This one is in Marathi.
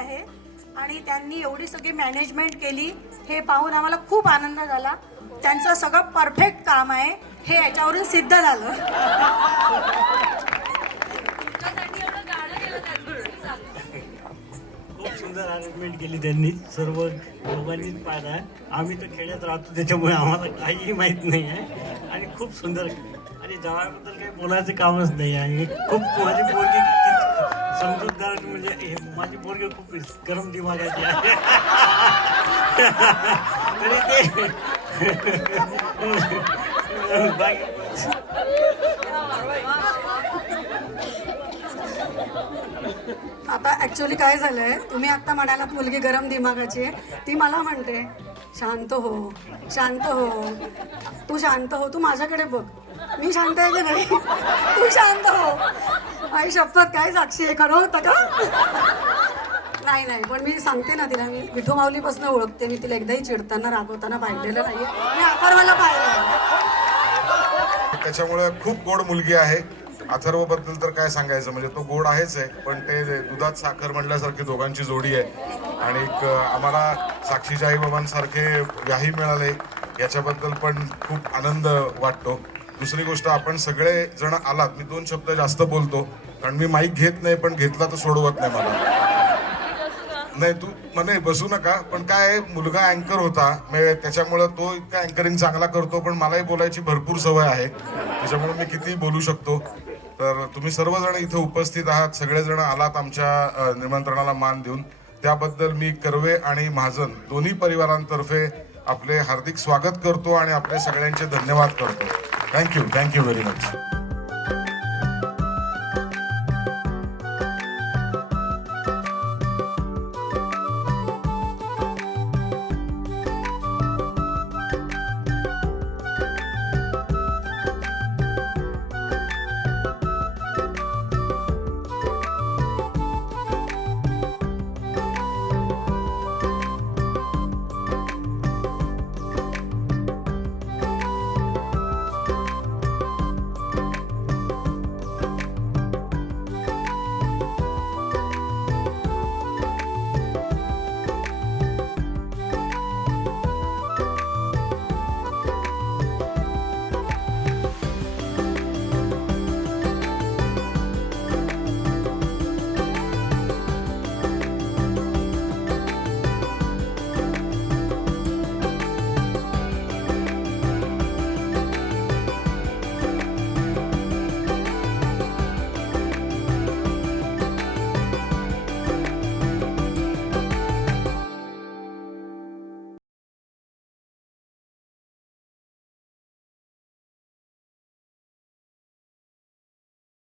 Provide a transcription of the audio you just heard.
आहे आणि त्यांनी एवढी सगळी मॅनेजमेंट केली हे पाहून आम्हाला खूप आनंद झाला. त्यांचं सगळं परफेक्ट काम आहे हे याच्यावरून सिद्ध झालं. खूप सुंदर अरेंजमेंट केली त्यांनी, सर्व दोघांनीच पाहिला. आम्ही तर खेड्यात राहतो त्याच्यामुळे आम्हाला काहीही माहीत नाही आहे आणि खूप सुंदर आणि जवळबद्दल काही बोलायचं कामच नाही आहे. खूप माझी पोरगी समजूतदार म्हणजे माझी पोरगी खूप गरम दिमागाची आहे. तरी ते आता ऍक्च्युअली काय झालंय, तुम्ही आता म्हणालात मुलगी गरम दिमागाची आहे, ती मला म्हणते शांत हो शांत हो, तू शांत हो, तू माझ्याकडे बघ, मी शांत आहे की नाही, तू शांत हो. आई शपथ काय साक्षी आहे, खरं होतं का? नाही नाही, पण मी सांगते ना तिला, मी विठू माऊलीपासून ओळखते, मी तिला एकदाही चिडताना रागवताना पाहिलेलं नाहीये, मी अथर्वला पाहिलं. त्याच्यामुळे खूप गोड मुलगी आहे. अथर्वबद्दल तर काय सांगायचं, म्हणजे तो गोड आहेच आहे, पण ते दुधात साखर म्हणल्यासारखी दोघांची जोडी आहे. आणि आम्हाला साक्षीच्या आईबाबांसारखे व्याही मिळाले याच्याबद्दल पण खूप आनंद वाटतो. दुसरी गोष्ट, आपण सगळे जण आलात, मी 2 शब्द जास्त बोलतो कारण मी माईक घेत नाही, पण घेतला तर सोडवत नाही मला. नाही तू म्हणे बसू नका, पण काय मुलगा अँकर होता, त्याच्यामुळे तो इतका अँकरिंग चांगला करतो, पण मलाही बोलायची भरपूर सवय आहे, त्याच्यामुळे मी कितीही बोलू शकतो. तर तुम्ही सर्वजण इथे उपस्थित आहात, सगळेजण आलात आमच्या निमंत्रणाला मान देऊन, त्याबद्दल मी कर्वे आणि महाजन दोन्ही परिवारांतर्फे आपले हार्दिक स्वागत करतो आणि आपले सगळ्यांचे धन्यवाद करतो. Thank you very much.